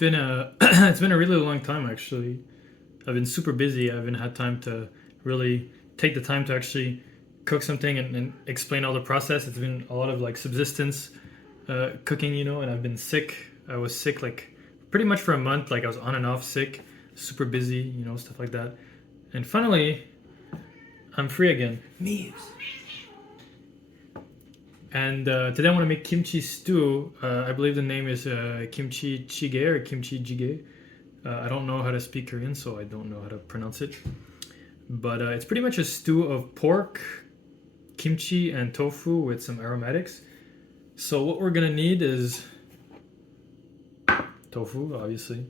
been a it's been a really long time actually. I've been super busy. I haven't had time to really take the time to actually cook something and explain all the process. It's been a lot of like subsistence cooking, you know, and I've been sick. I was sick like pretty much for a month. Like I was on and off sick, super busy, you know, stuff like that. And finally, I'm free again. Muse. And today I want to make kimchi stew. I believe the name is kimchi jjigae or kimchi jjigae. I don't know how to speak Korean, so I don't know how to pronounce it. But it's pretty much a stew of pork, kimchi, and tofu with some aromatics. So what we're gonna need is tofu, obviously.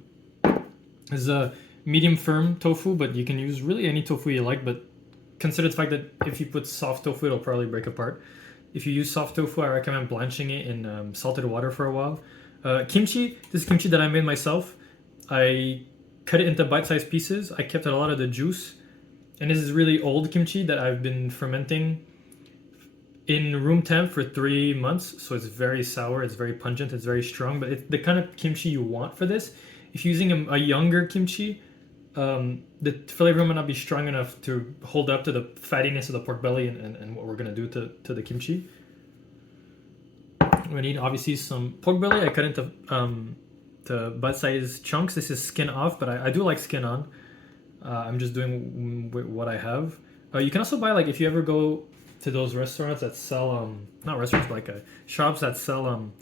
It's a medium firm tofu, but you can use really any tofu you like. But consider the fact that if you put soft tofu, it'll probably break apart. If you use soft tofu, I recommend blanching it in salted water for a while. Kimchi, this is kimchi that I made myself. I cut it into bite-sized pieces. I kept a lot of the juice. And this is really old kimchi that I've been fermenting in room temp for 3 months. So it's very sour, it's very pungent, it's very strong. But it's the kind of kimchi you want for this. If you're using a younger kimchi, the flavor might not be strong enough to hold up to the fattiness of the pork belly and what we're gonna do to the kimchi. We need obviously some pork belly. I cut into to bite-sized chunks. This is skin off, but I do like skin on. I'm just doing what I have. You can also buy, like, if you ever go to those restaurants that sell not restaurants but like shops that sell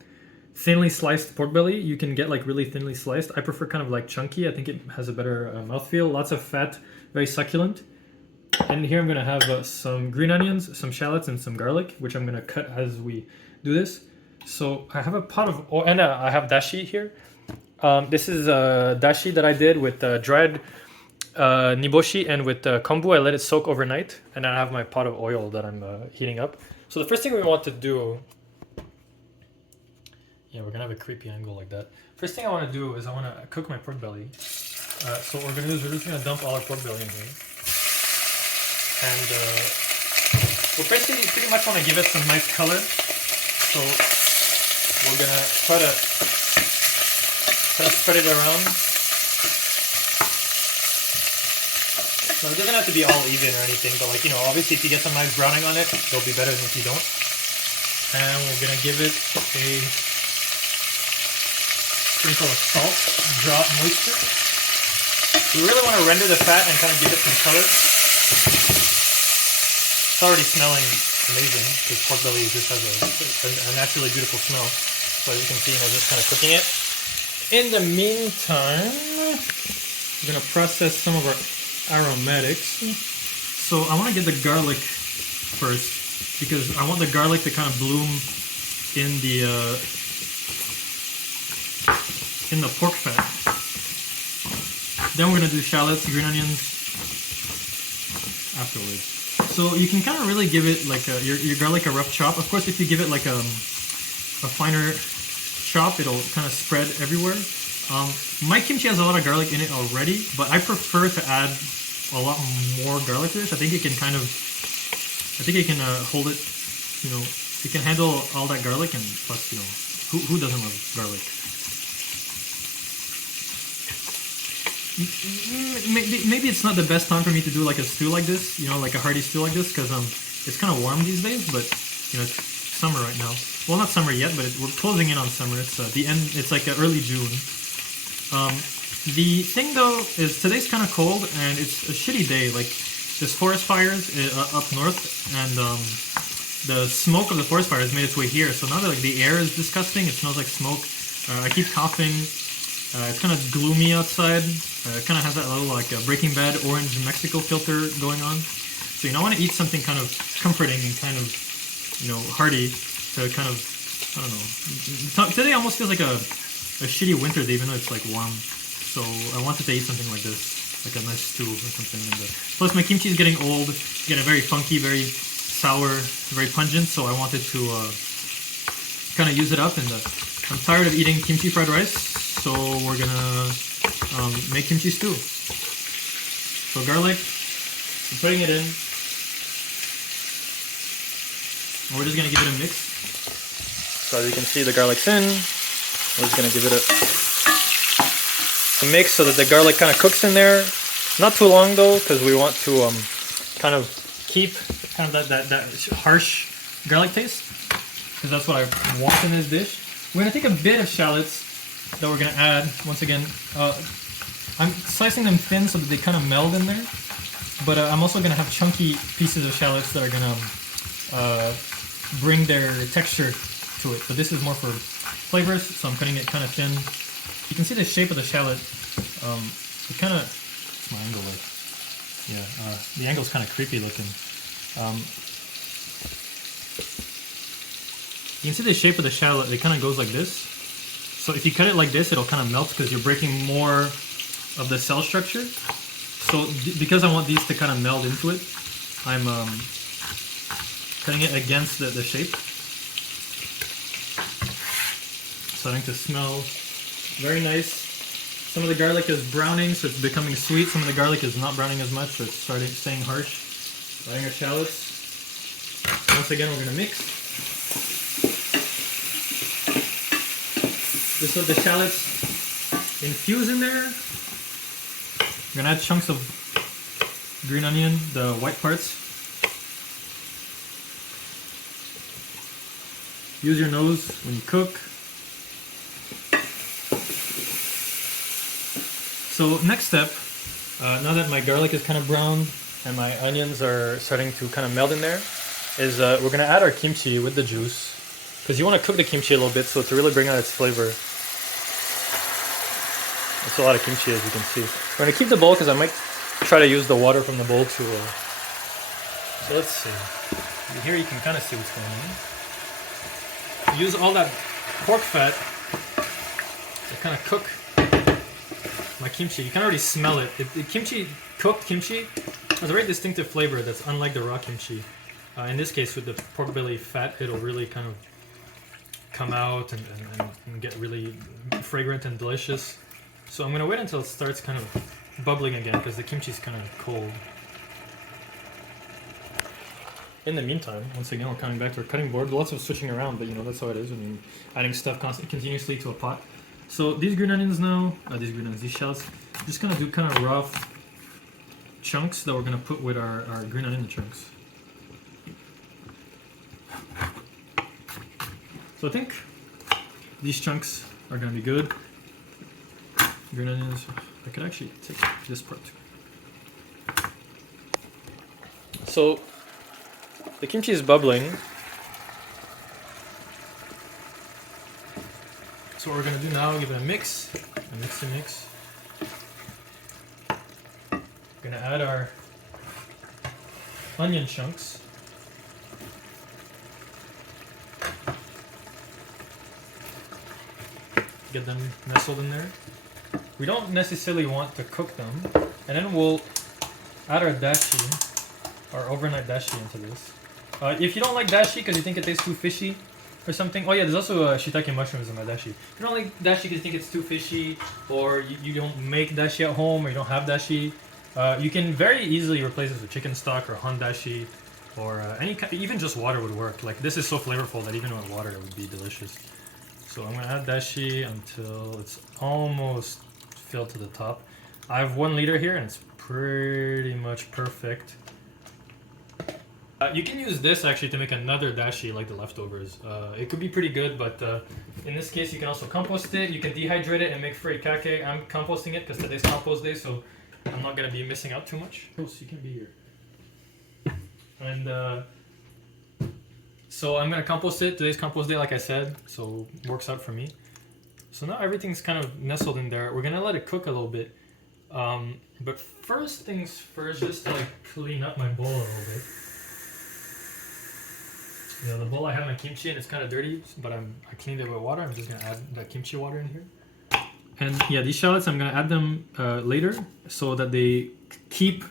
thinly sliced pork belly, you can get like really thinly sliced. I prefer kind of like chunky. I think it has a better mouthfeel. Lots of fat, very succulent. And here I'm gonna have some green onions, some shallots, and some garlic, which I'm gonna cut as we do this. So I have a pot of oil, and I have dashi here. This is dashi that I did with dried niboshi and with konbu. I let it soak overnight, and then I have my pot of oil that I'm heating up. So the first thing we want to do, yeah, we're gonna have a creepy angle like that. First thing I want to do is I want to cook my pork belly. So what we're gonna do is we're just gonna dump all our pork belly in here, and well, basically you pretty much want to give it some nice color. So we're gonna try to spread it around. So it doesn't have to be all even or anything, but like, you know, obviously if you get some nice browning on it, it'll be better than if you don't. And we're gonna give it a sprinkle of salt, drop moisture. We really want to render the fat and kind of give it some color. It's already smelling amazing because pork belly just has a naturally beautiful smell. So as you can see, you know, just kind of cooking it. In the meantime, we're gonna process some of our aromatics. So I want to get the garlic first because I want the garlic to kind of bloom in the pork fat. Then we're gonna do shallots, green onions afterwards. So you can kind of really give it like your garlic a rough chop. Of course, if you give it like a finer chop, it'll kind of spread everywhere. My kimchi has a lot of garlic in it already, but I prefer to add a lot more garlic to this. I think it can hold it, you know, it can handle all that garlic, and plus, you know, who doesn't love garlic? Maybe it's not the best time for me to do like a stew like this, you know, like a hearty stew like this, because it's kind of warm these days, but you know, it's summer right now. Well, not summer yet, but we're closing in on summer. It's the end. It's like early June. The thing though is today's kind of cold and it's a shitty day. Like there's forest fires up north, and the smoke of the forest fires made its way here. So now that like the air is disgusting, it smells like smoke. I keep coughing. It's kind of gloomy outside. It kind of has that little like Breaking Bad orange Mexico filter going on. So you know, I want to eat something kind of comforting and kind of, you know, hearty to kind of, I don't know. Today almost feels like a shitty winter day, even though it's like warm. So I wanted to eat something like this, like a nice stew or something. And plus my kimchi is getting old. It's getting very funky, very sour, very pungent. So I wanted to kind of use it up. And I'm tired of eating kimchi fried rice, so we're gonna make kimchi stew. So garlic, I'm putting it in. And we're just gonna give it a mix. So as you can see, the garlic's in. We're just gonna give it a to mix so that the garlic kind of cooks in there. Not too long though, because we want to kind of keep kind of that harsh garlic taste, because that's what I want in this dish. We're gonna take a bit of shallots that we're gonna add. Once again, I'm slicing them thin so that they kind of meld in there, but I'm also gonna have chunky pieces of shallots that are gonna bring their texture to it. So this is more for flavors, so I'm cutting it kind of thin. You can see the shape of the shallot. It kind of, it's my angle, like, yeah, the angle's kind of creepy looking. You can see the shape of the shallot, it kind of goes like this. So if you cut it like this, it'll kind of melt because you're breaking more of the cell structure. So because I want these to kind of meld into it, I'm cutting it against the shape. Starting to smell very nice. Some of the garlic is browning, so it's becoming sweet. Some of the garlic is not browning as much, so it's staying harsh. Adding our shallots. Once again, we're gonna mix. Just let the shallots infuse in there. I'm gonna add chunks of green onion, the white parts. Use your nose when you cook. So next step, now that my garlic is kind of brown and my onions are starting to kind of meld in there, is we're gonna add our kimchi with the juice, because you want to cook the kimchi a little bit so to really bring out its flavor. It's a lot of kimchi, as you can see. We're gonna keep the bowl because I might try to use the water from the bowl to. So let's see. Here you can kind of see what's going on. Use all that pork fat to kind of cook my kimchi. You can already smell it. Cooked kimchi has a very distinctive flavor that's unlike the raw kimchi. In this case, with the pork belly fat, it'll really kind of come out and get really fragrant and delicious. So I'm going to wait until it starts kind of bubbling again, because the kimchi is kind of cold. In the meantime, once again, we're coming back to our cutting board. Lots of switching around, but you know, that's how it is when you're adding stuff continuously to a pot. So these green onions now, these shells, just gonna do kind of rough chunks that we're gonna put with our green onion chunks. So I think these chunks are gonna be good. Green onions, I could actually take this part too. So the kimchi is bubbling. So what we're gonna do now, give it a mix. Mix. We're gonna add our onion chunks. Get them nestled in there. We don't necessarily want to cook them. And then we'll add our dashi, our overnight dashi into this. If you don't like dashi because you think it tastes too fishy or something, oh yeah, there's also shiitake mushrooms in my dashi. If you don't like dashi because you think it's too fishy, or you don't make dashi at home, or you don't have dashi, you can very easily replace this with chicken stock or han dashi, or even just water would work. Like, this is so flavorful that even with water it would be delicious. So I'm gonna add dashi until it's almost filled to the top. I have 1 liter here and it's pretty much perfect. You can use this actually to make another dashi like the leftovers. It could be pretty good, but in this case you can also compost it. You can dehydrate it and make furikake. I'm composting it because today's compost day, so I'm not gonna be missing out too much. Oh, so you can be here. And so I'm gonna compost it. Today's compost day, like I said, so it works out for me. So now everything's kind of nestled in there. We're gonna let it cook a little bit. But first things first, just to like clean up my bowl a little bit. You know, the bowl I have my kimchi and it's kind of dirty, but I cleaned it with water. I'm just gonna add that kimchi water in here. And yeah, these shallots, I'm gonna add them later so that they keep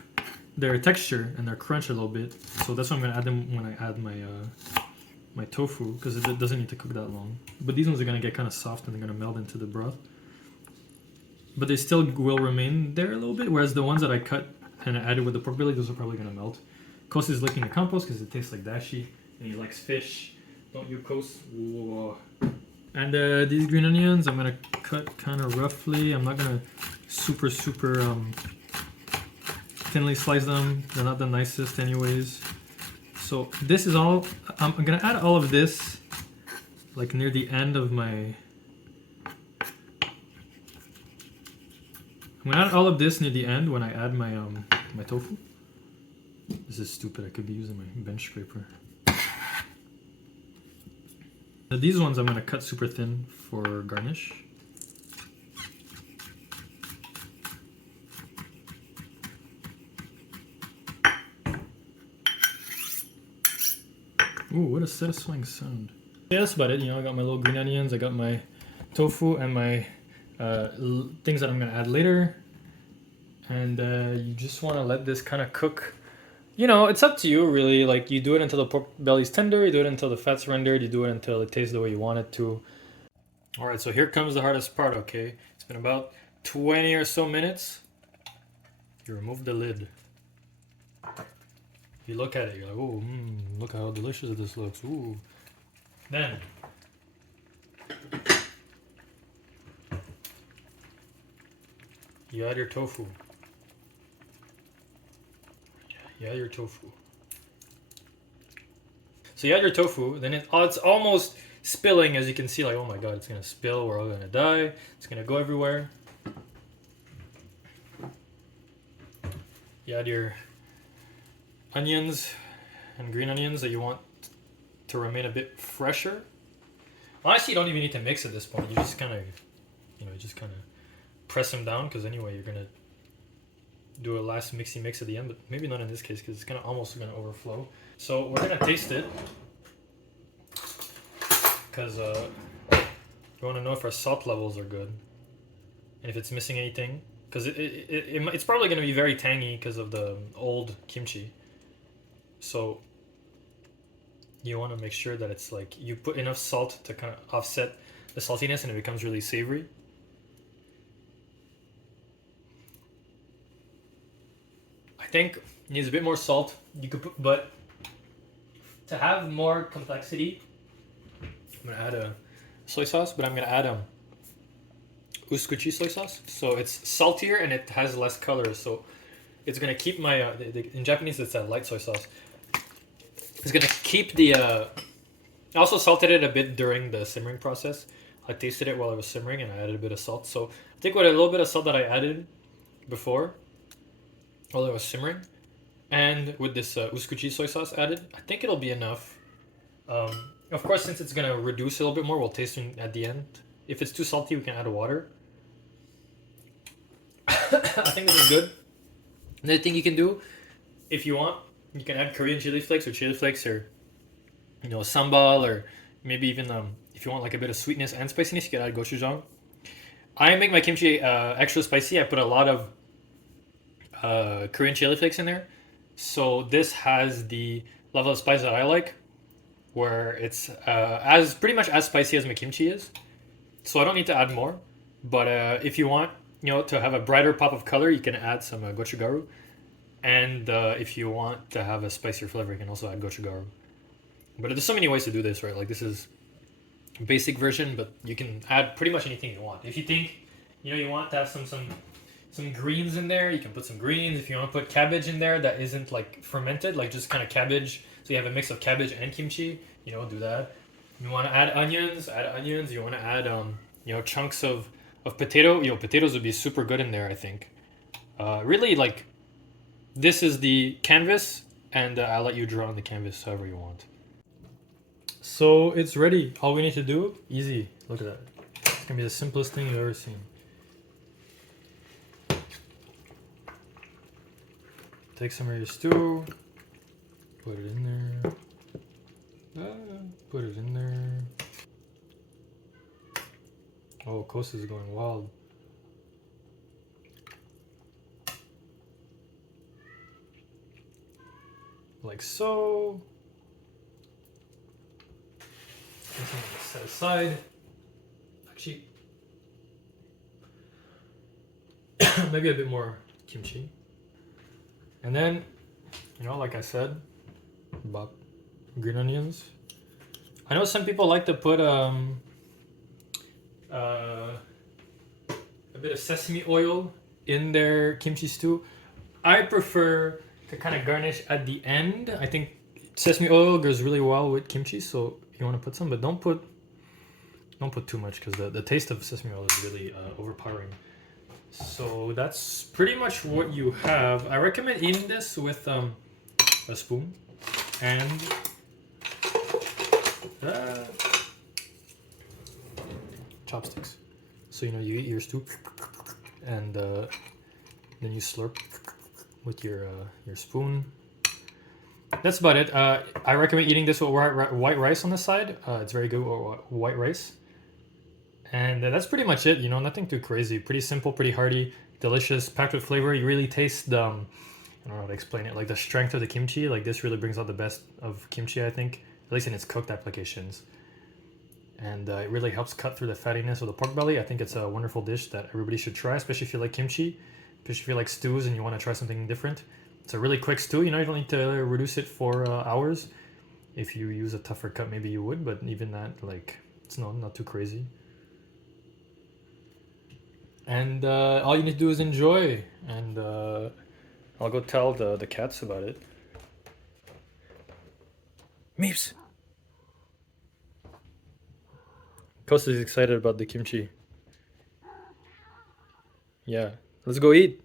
their texture and their crunch a little bit. So that's why I'm gonna add them when I add my my tofu, because it doesn't need to cook that long. But these ones are gonna get kind of soft and they're gonna meld into the broth. But they still will remain there a little bit, whereas the ones that I cut and I added with the pork belly, those are probably gonna melt. Kos is licking the compost because it tastes like dashi, and he likes fish. Don't you, Kos? Whoa. And these green onions, I'm gonna cut kind of roughly. I'm not gonna super thinly slice them. They're not the nicest anyways. So this is all, I'm gonna add all of this like near the end of my, I'm gonna add all of this near the end when I add my my tofu. This is stupid, I could be using my bench scraper. Now these ones I'm gonna cut super thin for garnish. Ooh, what a satisfying sound. Yeah, that's about it. You know, I got my little green onions, I got my tofu and my things that I'm gonna add later. And you just wanna let this kind of cook. You know, it's up to you really. Like, you do it until the pork belly's tender, you do it until the fat's rendered, you do it until it tastes the way you want it to. All right, so here comes the hardest part, okay? It's been about 20 or so minutes. You remove the lid. You look at it, you're like, oh, look how delicious this looks. Ooh. Then, you add your tofu. You add your tofu. So you add your tofu, then it's almost spilling, as you can see, like, oh my god, it's gonna spill, we're all gonna die, it's gonna go everywhere. You add your onions and green onions that you want to remain a bit fresher. Honestly, you don't even need to mix at this point. You just kind of, you know, just kind of press them down, because anyway, you're gonna do a last mixy mix at the end, but maybe not in this case because it's gonna almost gonna overflow. So we're gonna taste it because we want to know if our salt levels are good and if it's missing anything, because it's probably gonna be very tangy because of the old kimchi. So you want to make sure that it's like you put enough salt to kind of offset the saltiness and it becomes really savory. I think it needs a bit more salt. You could put, but to have more complexity, I'm gonna add a soy sauce, but I'm gonna add Usukuchi soy sauce. So it's saltier and it has less color. So it's gonna keep my in Japanese it's a light soy sauce. It's gonna keep the. I also salted it a bit during the simmering process. I tasted it while it was simmering and I added a bit of salt. So I think with a little bit of salt that I added before, while it was simmering, and with this Usukuchi soy sauce added, I think it'll be enough. Of course, since it's gonna reduce a little bit more, we'll taste it at the end. If it's too salty, we can add water. I think this is good. Another thing you can do, if you want, you can add Korean chili flakes or, you know, sambal, or maybe even if you want like a bit of sweetness and spiciness, you can add gochujang. I make my kimchi extra spicy. I put a lot of Korean chili flakes in there, so this has the level of spice that I like, where it's as pretty much as spicy as my kimchi is. So I don't need to add more. But if you want, you know, to have a brighter pop of color, you can add some gochugaru. And if you want to have a spicier flavor, you can also add gochugaru. But there's so many ways to do this, right? Like, this is a basic version, but you can add pretty much anything you want. If you think, you know, you want to have some greens in there, you can put some greens. If you want to put cabbage in there that isn't like fermented, like just kind of cabbage, so you have a mix of cabbage and kimchi, you know, do that. You want to add onions, add onions. You want to add you know, chunks of potato. You know, potatoes would be super good in there, I think. Really, like, this is the canvas, and I'll let you draw on the canvas however you want. So it's ready. All we need to do, easy. Look at that. It's gonna be the simplest thing you've ever seen. Take some of your stew, put it in there, put it in there. Oh, Kosa's going wild. Like so. Set aside. Actually, maybe a bit more kimchi. And then, you know, like I said, about green onions. I know some people like to put a bit of sesame oil in their kimchi stew. I prefer to kind of garnish at the end. I think sesame oil goes really well with kimchi, so you want to put some, but don't put too much because the taste of sesame oil is really overpowering. So that's pretty much what you have. I recommend eating this with a spoon and chopsticks. So you eat your stew and then you slurp with your spoon. That's about it. I recommend eating this with white rice on the side. It's very good with white rice. And that's pretty much it. Nothing too crazy. Pretty simple, pretty hearty, delicious, packed with flavor. You really taste the, I don't know how to explain it, like the strength of the kimchi. Like this really brings out the best of kimchi, I think, at least in its cooked applications. And it really helps cut through the fattiness of the pork belly. I think it's a wonderful dish that everybody should try, especially if you like kimchi, especially if you like stews and you want to try something different. It's a really quick stew. You don't need to reduce it for hours. If you use a tougher cut, maybe you would, but even that, like, it's not too crazy. And all you need to do is enjoy. And I'll go tell the cats about it. Meeps! Costa's excited about the kimchi. Yeah, let's go eat.